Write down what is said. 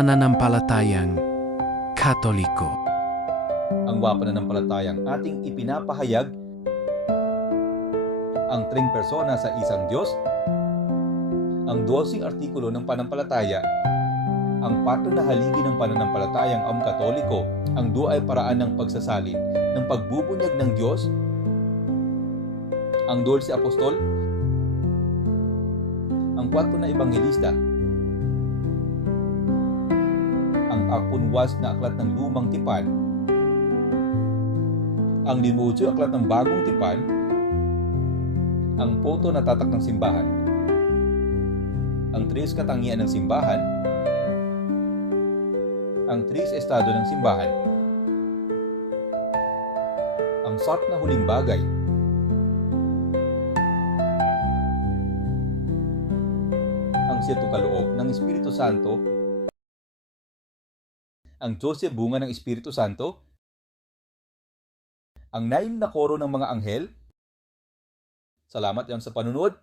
pananampalatayang Katoliko. Ang pananampalatayang ating ipinapahayag, ang tring persona sa isang Diyos, ang 12 artikulo ng panampalataya, ang 4 na haligi ng pananampalatayang Katoliko, ang 2 ay paraan ng pagsasalin ng pagbubunyag ng Diyos, ang 12 apostol, ang 4 na ebanghelista, ang akunwas na aklat ng lumang tipan, ang limudyo aklat ng bagong tipan, ang poto na tatak ng simbahan, ang 3 katangian ng simbahan, ang 3 estado ng simbahan, ang 7 na huling bagay, ang 7 kaloob ng Espiritu Santo, ang 12 bunga ng Espiritu Santo, ang 9 na koro ng mga anghel. Salamat yan sa panunod.